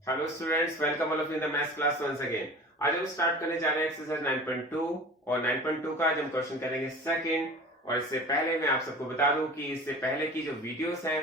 Hello students, welcome all of you in the maths class once again. आज हम start करने जा रहे हैं एक्सरसाइज 9.2 और 9.2 का आज हम क्वेश्चन करेंगे सेकंड। और इससे पहले मैं आप सबको बता दूं कि इससे पहले की जो वीडियोस हैं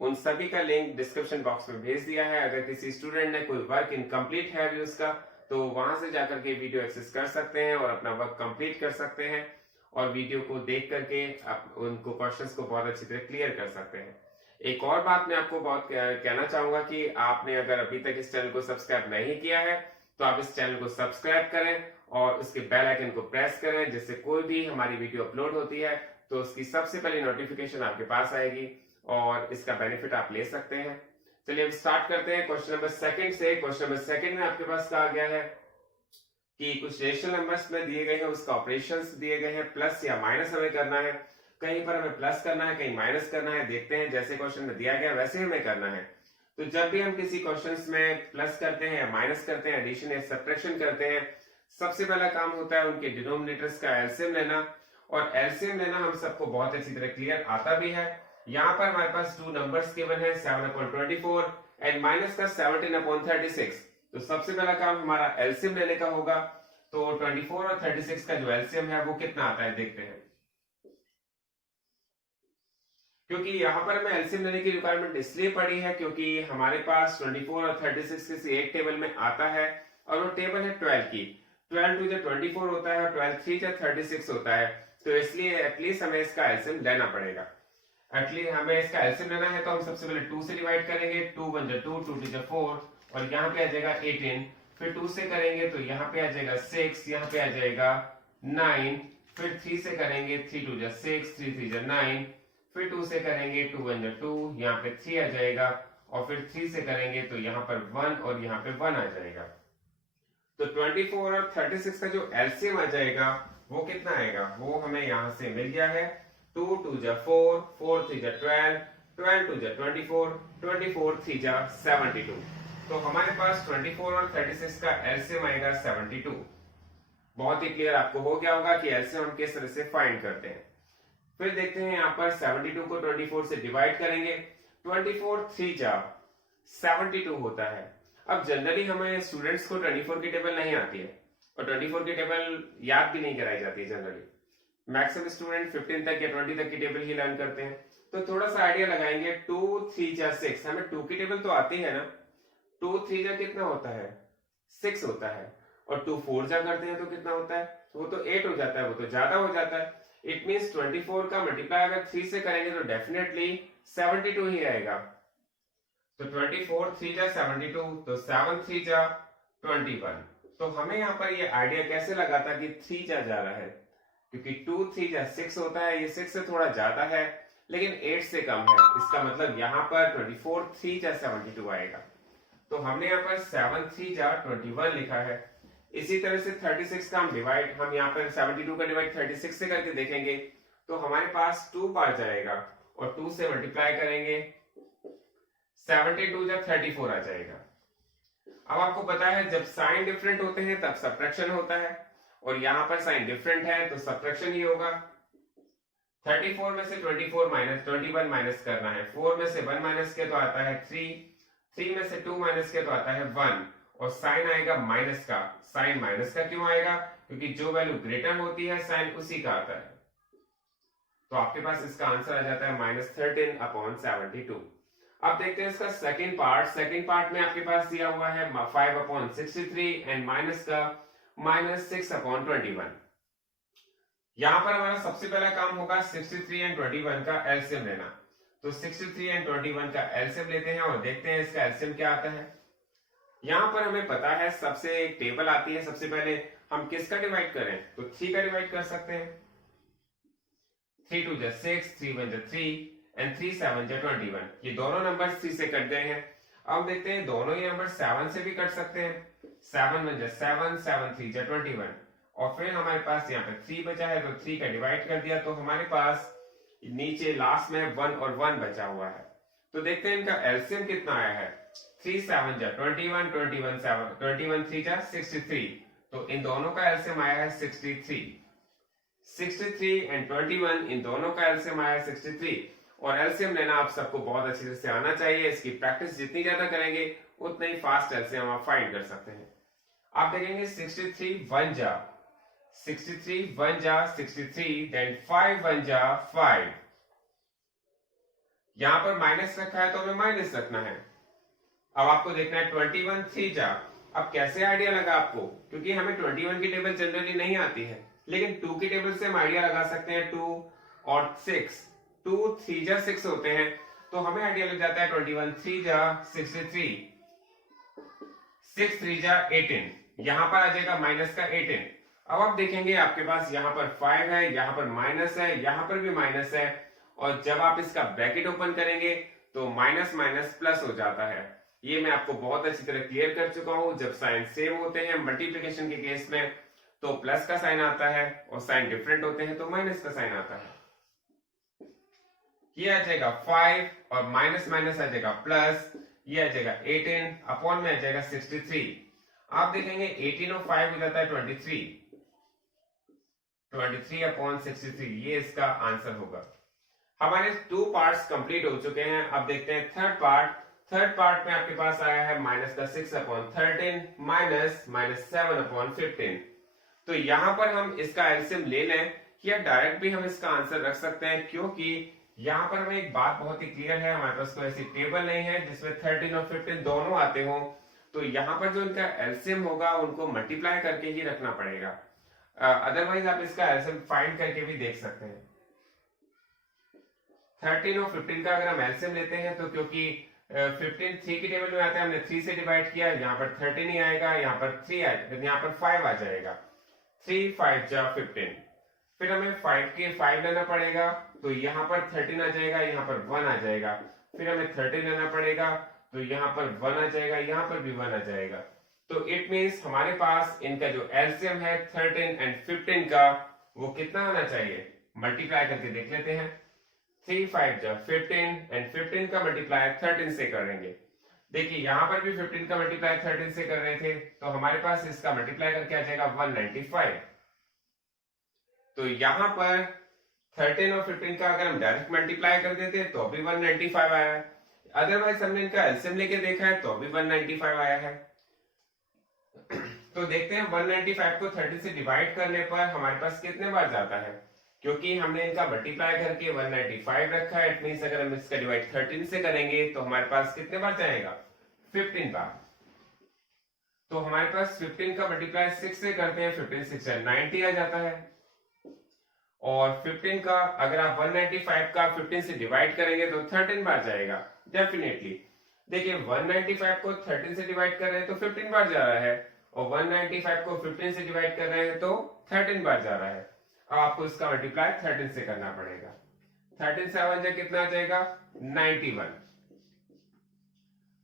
उन सभी का लिंक डिस्क्रिप्शन बॉक्स में भेज दिया है। अगर किसी स्टूडेंट ने कोई वर्क इनकम्प्लीट है अभी उसका, तो वहां से जाकर के वीडियो एक्सेस कर सकते हैं और अपना वर्क कंप्लीट कर सकते हैं और वीडियो को देख करके आप उनको क्वेश्चंस को बहुत अच्छी तरह क्लियर कर सकते हैं। एक और बात मैं आपको बहुत कहना चाहूंगा कि आपने अगर अभी तक इस चैनल को सब्सक्राइब नहीं किया है तो आप इस चैनल को सब्सक्राइब करें और उसके बेल आइकन को प्रेस करें, जिससे कोई भी हमारी वीडियो अपलोड होती है तो उसकी सबसे पहले नोटिफिकेशन आपके पास आएगी और इसका बेनिफिट आप ले सकते हैं। चलिए अब स्टार्ट करते हैं क्वेश्चन नंबर सेकंड से। क्वेश्चन नंबर सेकंड में आपके पास कहा गया है कि कुछ रेशनल नंबर्स में दिए गए हैं, उसका ऑपरेशंस दिए गए हैं, प्लस या माइनस हमें करना है। कहीं पर हमें प्लस करना है, कहीं माइनस करना है। देखते हैं जैसे क्वेश्चन में दिया गया वैसे हमें करना है। तो जब भी हम किसी क्वेश्चंस में प्लस करते हैं या माइनस करते हैं, एडिशन या सब्ट्रैक्शन करते हैं, सबसे पहला काम होता है उनके डिनोमिनेटर्स का एलसीएम लेना। और एलसीएम लेना हम सबको बहुत अच्छी तरह क्लियर आता भी है। यहाँ पर हमारे पास टू नंबर्स गिवन है, 7/24 एंड माइनस का 17/36। तो सबसे पहला काम हमारा एलसीएम लेने का होगा। तो 24 और 36 का जो एलसीएम है वो कितना आता है देखते हैं। क्योंकि यहाँ पर हमें एलसीएम लेने की रिक्वायरमेंट इसलिए पड़ी है क्योंकि हमारे पास 24 और 36 किसी एक टेबल में आता है और वो टेबल है 12 की। 12 टू 24 होता है और 12 3 36 होता है। तो इसलिए एटलीस्ट हमें इसका एलसीएम लेना पड़ेगा। एटलीस्ट हमें इसका एलसीएम लेना है तो हम सबसे पहले 2 से डिवाइड करेंगे। 2 1 2, 2 2 4 और यहाँ पे आ जाएगा 18। फिर 2 से करेंगे तो यहाँ पे आ जाएगा 6, यहाँ पे आ जाएगा 9। फिर 3 से करेंगे, 3 2 6, 3 3 9। फिर 2 से करेंगे, 2 1 2, यहाँ पे 3 आ जाएगा। और फिर 3 से करेंगे तो यहाँ पर 1 और यहाँ पे 1 आ जाएगा। तो 24 और 36 का जो एलसीएम आ जाएगा वो कितना आएगा, वो हमें यहाँ से मिल गया है। 2 2 4, 4 3 12, 12 2 24, 24 3 72। तो हमारे पास 24 और 36 का एलसीएम आएगा 72। बहुत ही क्लियर आपको हो गया होगा कि एलसीएम हम किस तरह से फाइंड करते हैं। फिर देखते हैं यहाँ पर 72 को 24 से डिवाइड करेंगे। 24 3 72 होता है। अब जनरली हमें स्टूडेंट्स को 24 की टेबल नहीं आती है और 24 की टेबल याद भी नहीं कराई जाती है। जनरली मैक्सिमम स्टूडेंट 15 तक या 20 तक की टेबल ही लर्न करते हैं। तो थोड़ा सा आइडिया लगाएंगे। 2 3 6, हमें 2 की टेबल तो आती है ना। 2 3 कितना होता है, 6 होता है। और 2 4 करते हैं तो कितना होता है, वो तो 8 हो जाता है, वो तो ज्यादा हो जाता है। इट मीन्स 24 का मल्टीप्लाई अगर 3 से करेंगे तो डेफिनेटली 72 ही आएगा। तो 24 3 72, तो 7 3 21। तो हमें यहाँ पर ये आइडिया कैसे लगा था कि 3 जा रहा है, क्योंकि 2 3 6 होता है, ये 6 से थोड़ा ज्यादा है लेकिन 8 से कम है। इसका मतलब यहाँ पर 24 3 72 आएगा। तो हमने यहाँ पर 7 3 21 लिखा है। इसी तरह से 36 का हम यहाँ पर 72 का डिवाइड 36 से करके देखेंगे तो हमारे पास 2 बार जाएगा और 2 से मल्टीप्लाई करेंगे, 72 34 आ जाएगा। अब आपको पता है जब साइन डिफरेंट होते हैं तब सब्ट्रैक्शन होता है और यहाँ पर साइन डिफरेंट है तो सब्ट्रैक्शन ही होगा। 34 में से 21 माइनस करना है। 4 में से 1 माइनस किया तो आता है 3, 3 में से 2 माइनस किया तो आता है 1 और साइन आएगा माइनस का। साइन माइनस का क्यों आएगा, क्योंकि जो वैल्यू ग्रेटर होती है साइन उसी का आता है। तो आपके पास इसका आंसर आ जाता है -13/72। अब देखते हैं इसका सेकंड पार्ट। सेकंड पार्ट में आपके पास दिया हुआ है 5/63 एंड माइनस का -6/21। यहां पर हमारा सबसे पहला काम होगा 63 एंड 21 का एलसीएम लेना। तो 63 एंड 21 का एलसीएम लेते हैं और देखते हैं इसका एलसीएम क्या आता है। यहां पर हमें पता है सबसे एक टेबल आती है। सबसे पहले हम किसका डिवाइड करें, तो 3 का डिवाइड कर सकते हैं। 3 2 6, 3 1 3 एंड 3 7 21। ये दोनों नंबर 3 से कट गए हैं। अब देखते हैं दोनों ही नंबर 7 से भी कट सकते हैं। 7 1 7, 7 3 21 और फिर हमारे पास यहाँ पे 3 बचा है तो 3 का डिवाइड कर दिया तो हमारे पास नीचे लास्ट में 1 और 1 बचा हुआ है। तो देखते हैं इनका एलसीएम कितना आया है। 3 7 21, 21 7, 21 3 63। तो इन दोनों का एलसीएम आया है 63। 63 एंड 21 इन दोनों का एलसीएम आया है 63। और एलसीएम लेना आप सबको बहुत अच्छी तरह से आना चाहिए। इसकी प्रैक्टिस जितनी ज्यादा करेंगे उतना ही फास्ट एलसीएम आप फाइंड कर सकते हैं। आप देखेंगे 63 1 जा 63 1 जा 63, देन 5 1 जा 5। यहां पर माइनस रखा है तो हमें माइनस रखना है। अब आपको देखना है 21 3 जा। अब कैसे आइडिया लगा आपको, क्योंकि हमें 21 की टेबल जनरली नहीं आती है, लेकिन 2 की टेबल से हम आइडिया लगा सकते हैं 2 और 6। 2 3 जा 6 होते हैं, तो हमें आइडिया लग जाता है 21 3 जा 63, 6 3 जा 18। यहां पर आ जाएगा माइनस का 18। अब आप देखेंगे आपके पास यहां पर 5 है, यहां पर माइनस है, यहां पर भी माइनस है, और जब आप इसका ब्रैकेट ओपन करेंगे तो माइनस माइनस प्लस हो जाता है। ये मैं आपको बहुत अच्छी तरह क्लियर कर चुका हूं। जब साइन सेम होते हैं मल्टीप्लिकेशन के केस में तो प्लस का साइन आता है, और साइन डिफरेंट होते हैं तो माइनस का साइन आता है। ये आ जाएगा 5 और माइनस माइनस आ जाएगा प्लस, ये आ जाएगा 18 अपॉन में आ जाएगा 63। आप देखेंगे 18 और 5 हो जाता है 23, 23 अपॉन 63, ये इसका आंसर होगा। हमारे 2 पार्ट्स कंप्लीट हो चुके हैं। अब देखते हैं थर्ड पार्ट। थर्ड पार्ट में आपके पास आया है माइनस का 6 अपॉन 13 माइनस माइनस 7 अपॉन 15। तो यहां पर हम इसका एलसीएम ले लें या डायरेक्ट भी हम इसका आंसर रख सकते हैं, क्योंकि यहां पर हमें एक बात बहुत ही क्लियर है, हमारे पास कोई ऐसी टेबल नहीं है जिसमें 13 और 15 दोनों आते हो। तो यहां पर जो इनका एलसीएम होगा उनको मल्टीप्लाई करके ही रखना पड़ेगा। अदरवाइज आप इसका एलसीएम फाइंड करके भी देख सकते हैं। 13 और 15 का अगर हम एलसीएम लेते हैं तो क्योंकि 15 3 की टेबल में आता है, हमने 3 से डिवाइड किया, यहाँ पर 13 ही आएगा, यहाँ पर 3 आएगा, यहाँ पर 5 आ जाएगा। 3 5 जा 15। फिर हमें 5 के 5 लेना पड़ेगा, तो यहाँ पर 13 आ जाएगा, यहाँ पर 1 आ जाएगा। फिर हमें 13 लेना पड़ेगा, तो यहाँ पर 1 आ जाएगा, यहाँ पर भी 1 आ जाएगा। तो इट मीन्स हमारे पास इनका जो एलसीएम है 13 एंड 15 का, वो कितना आना चाहिए, मल्टीप्लाई करके देख लेते हैं। 3 5 जा 15 एंड 15 का मल्टीप्लाई 13 से करेंगे। देखिए यहां पर भी 15 का मल्टीप्लाई 13 से कर रहे थे, तो हमारे पास इसका मल्टीप्लाई करके आ जाएगा 195। तो यहां पर 13 और 15 का अगर हम डायरेक्ट मल्टीप्लाई कर देते तो भी 195 आया है। अदरवाइज हमने इनका एलसीएम लेके देखा है तो भी 195 आया है। तो देखते हैं 195 को 30 से डिवाइड करने पर हमारे पास कितने बार जाता है, क्योंकि हमने इनका मल्टीप्लाई करके 195 रखा है। इट मींस अगर हम इसका डिवाइड 13 से करेंगे तो हमारे पास कितने बार जाएगा, 15 बार। तो हमारे पास 15 का मल्टीप्लाई 6 से करते हैं, 15 6 90 आ जाता है। और 15 का अगर आप 195 का 15 से डिवाइड करेंगे तो 13 बार जाएगा डेफिनेटली। देखिए 195 को 13 से डिवाइड कर रहे हैं तो 15 बार जा रहा है, और 195 को 15 से डिवाइड कर रहे हैं तो 13 बार जा रहा है। अब आपको इसका मल्टीप्लाई 13 से करना पड़ेगा। 13 से 1 कितना आ जाएगा, 91।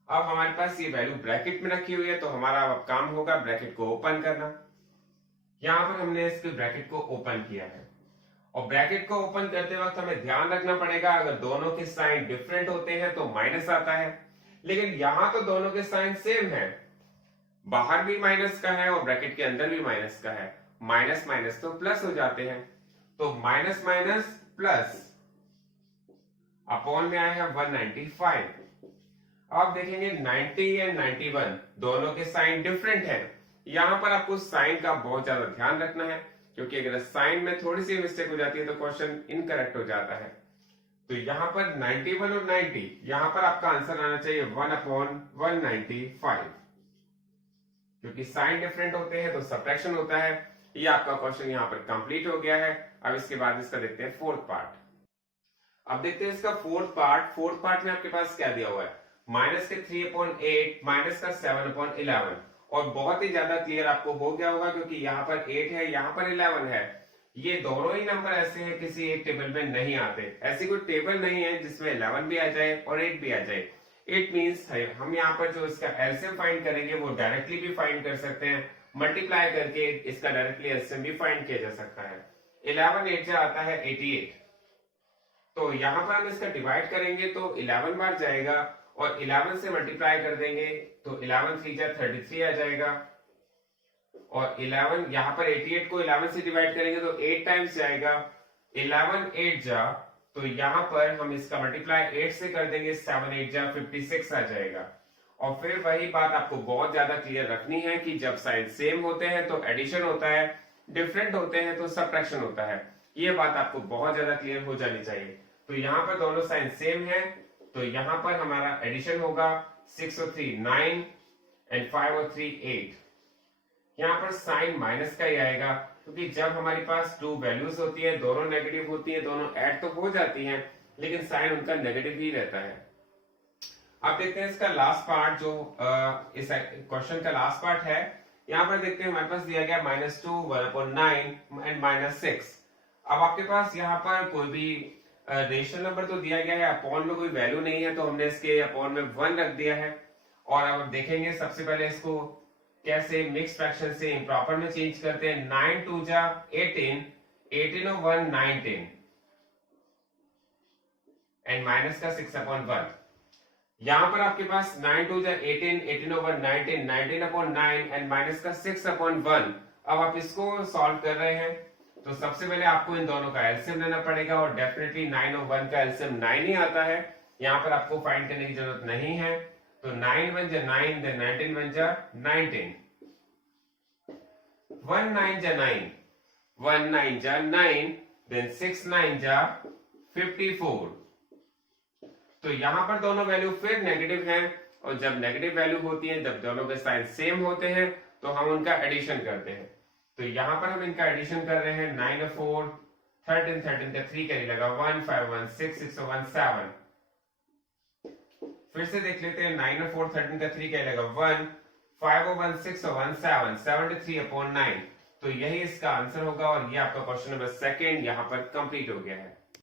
अब हमारे पास ये वैल्यू ब्रैकेट में रखी हुई है, तो हमारा अब काम होगा ब्रैकेट को ओपन करना। यहां पर हमने इसके ब्रैकेट को ओपन किया है, और ब्रैकेट को ओपन करते वक्त हमें ध्यान रखना पड़ेगा, अगर दोनों के साइन डिफरेंट होते हैं तो माइनस आता है, लेकिन यहां तो दोनों के साइन सेम है, बाहर भी माइनस का है और ब्रैकेट के अंदर भी माइनस का है। माइनस माइनस तो प्लस हो जाते हैं, तो माइनस माइनस प्लस अपॉन में आया है 195। आप देखेंगे 90 एंड 91 दोनों के साइन डिफरेंट है। यहां पर आपको साइन का बहुत ज्यादा ध्यान रखना है, क्योंकि अगर साइन में थोड़ी सी मिस्टेक हो जाती है तो क्वेश्चन इनकरेक्ट हो जाता है। तो यहां पर 91 और 90, यहां पर आपका आंसर आना चाहिए 1/195, क्योंकि साइन डिफरेंट होते हैं तो सब्ट्रैक्शन होता है। ये आपका क्वेश्चन यहां पर कंप्लीट हो गया है। अब इसके बाद इसका देखते हैं फोर्थ पार्ट। अब देखते हैं इसका फोर्थ पार्ट। फोर्थ पार्ट में आपके पास क्या दिया हुआ है, माइनस के 3/8 माइनस का 7/11, और बहुत ही ज्यादा क्लियर आपको हो गया होगा, क्योंकि यहाँ पर 8 है, यहाँ पर 11 है। ये दोनों ही नंबर ऐसे हैं किसी एक टेबल में नहीं आते। ऐसी कोई टेबल नहीं है जिसमें 11 भी आ जाए और 8 भी आ जाए। इट मींस हम यहाँ पर जो इसका एलसीएम फाइंड करेंगे वो डायरेक्टली भी फाइंड कर सकते हैं, मल्टीप्लाई करके इसका डायरेक्टली एलसीएम भी फाइंड किया जा सकता है। 11 8 जा आता है 88, तो यहाँ पर हम इसका डिवाइड करेंगे तो 11 बार जाएगा, और 11 से मल्टीप्लाई कर देंगे तो 11 3 जा 33 आ जाएगा, और 11 यहाँ पर 88 को 11 से डिवाइड करेंगे तो 8 टाइम्स जाएगा। 11 8 जा, तो यहाँ पर हम इसका मल्टीप्लाई 8 से कर देंगे, 7 8 जा 56 आ जाएगा। और फिर वही बात आपको बहुत ज्यादा क्लियर रखनी है कि जब साइन सेम होते हैं तो एडिशन होता है, डिफरेंट होते हैं तो सबट्रैक्शन होता है। ये बात आपको बहुत ज्यादा क्लियर हो जानी चाहिए। तो यहाँ पर दोनों साइन सेम है, तो यहाँ पर हमारा एडिशन होगा 6 और 3 9 एंड 5 और 3 8। यहाँ पर साइन माइनस का ही आएगा, क्योंकि जब हमारे पास टू वैल्यूज होती है, दोनों नेगेटिव होती है, दोनों ऐड तो हो जाती हैं, लेकिन साइन उनका नेगेटिव ही रहता है। आप देखते हैं इसका लास्ट पार्ट, जो इस क्वेश्चन का लास्ट पार्ट है। यहाँ पर देखते हैं हमारे पास दिया गया -2 1/9 एंड -6। अब आपके पास यहाँ पर कोई भी रेशनल नंबर तो दिया गया है, अपॉन में कोई वैल्यू नहीं है, तो हमने इसके अपॉन में 1 रख दिया है। और अब देखेंगे सबसे पहले इसको कैसे मिक्स फ्रैक्शन से इम्प्रॉपर में चेंज करते हैं। 9 2 जा 18, 18 और 1 19 एंड माइनस का 6/1। यहां पर आपके पास 9 2 जा 18, 18 और 1 19, 19/9 एंड माइनस का 6/1। अब आप इसको सॉल्व कर रहे हैं, तो सबसे पहले आपको इन दोनों का एलसीएम लेना पड़ेगा, और डेफिनेटली 9 और 1 का एलसीएम 9 ही आता है। यहाँ पर आपको फाइंड करने की जरूरत नहीं है। तो 9 1 जा 9, देन 19 1 जा 19, 1 9 जा 9, 1 9 जा 9, देन 6 9 जा 54। तो यहां पर दोनों वैल्यू फिर नेगेटिव हैं, और जब नेगेटिव वैल्यू होती है, जब दोनों के साइन सेम होते हैं, तो हम उनका एडिशन करते हैं। तो यहां पर हम इनका एडिशन कर रहे हैं। 9 और 4 13, 13 का 3 कैरी लगा 1 5 1 6 6 और 1 7। फिर से देख लेते हैं। 9 और 4 13 का 3 कैरी लगा 1 5 और 1 6 और 1 7, 73/9। तो यही इसका आंसर होगा, और ये आपका क्वेश्चन नंबर 2 यहाँ पर कंप्लीट हो गया है।